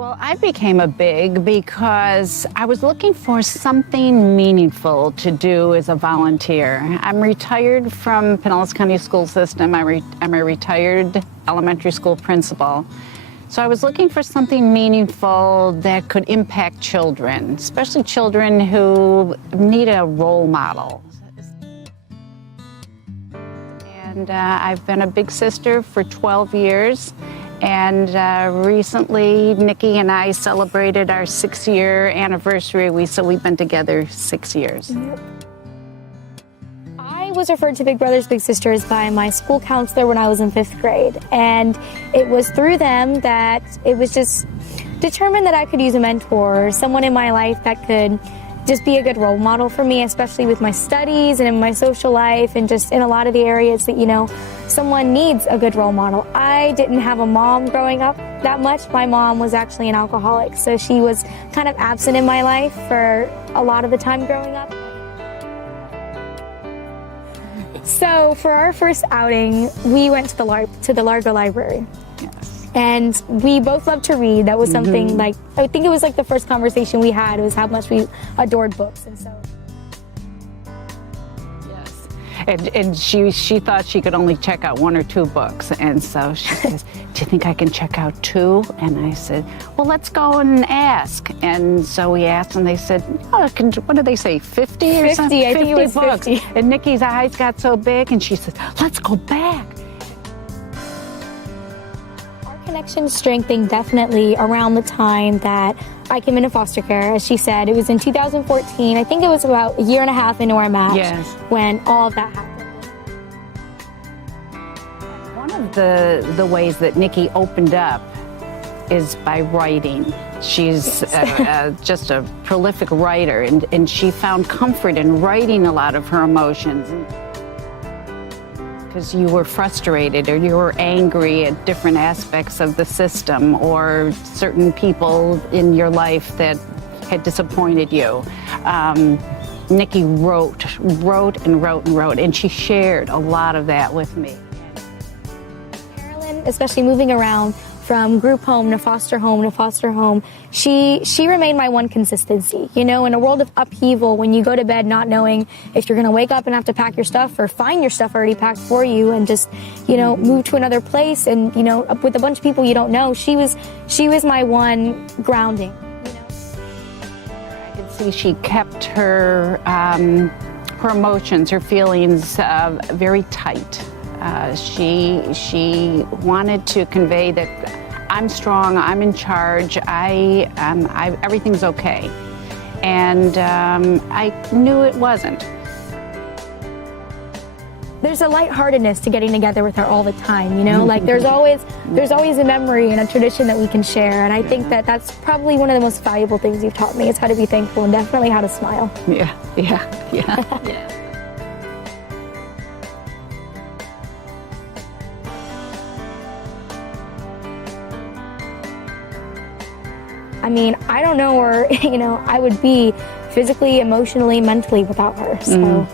Well, I became a big because I was looking for something meaningful to do as a volunteer. I'm retired from Pinellas County School System. I'm a retired elementary school principal. So I was looking for something meaningful that could impact children, especially children who need a role model. And I've been a big sister for 12 years. And recently, Nikki and I celebrated our 6-year anniversary. So we've been together 6 years. Yep. I was referred to Big Brothers Big Sisters by my school counselor when I was in 5th grade. And it was through them that it was just determined that I could use a mentor, someone in my life that could just be a good role model for me, especially with my studies and in my social life and just in a lot of the areas that, you know, someone needs a good role model. I didn't have a mom growing up that much. My mom was actually an alcoholic, so she was kind of absent in my life for a lot of the time growing up. So for our first outing, we went to the Largo Library. And we both loved to read. That was something like, I think it was like the first conversation we had was how much we adored books. And so. Yes. And she thought she could only check out 1 or 2 books. And so she says, do you think I can check out 2? And I said, well, let's go and ask. And so we asked and they said, oh, what did they say, 50 or something? 50, I think it was books. 50. And Nikki's eyes got so big and she said, let's go back. Connection strengthening definitely around the time that I came into foster care. As she said, it was in 2014. I think it was about a year and a half into our match when all of that happened. One of the ways that Nikki opened up is by writing. She's just a prolific writer, and she found comfort in writing a lot of her emotions. Because you were frustrated or you were angry at different aspects of the system or certain people in your life that had disappointed you. Nikki wrote, and she shared a lot of that with me. Carolyn, especially moving around from group home to foster home to foster home, she remained my one consistency. You know, in a world of upheaval, when you go to bed not knowing if you're going to wake up and have to pack your stuff or find your stuff already packed for you and just, you know, move to another place and, you know, with a bunch of people you don't know, she was my one grounding. You know? I could see she kept her emotions, her feelings very tight. She wanted to convey that I'm strong, I'm in charge, everything's okay. And I knew it wasn't. There's a lightheartedness to getting together with her all the time, you know? Like there's always a memory and a tradition that we can share. And I think that that's probably one of the most valuable things you've taught me is how to be thankful and definitely how to smile. Yeah. I mean, I don't know where, you know, I would be physically, emotionally, mentally without her. So.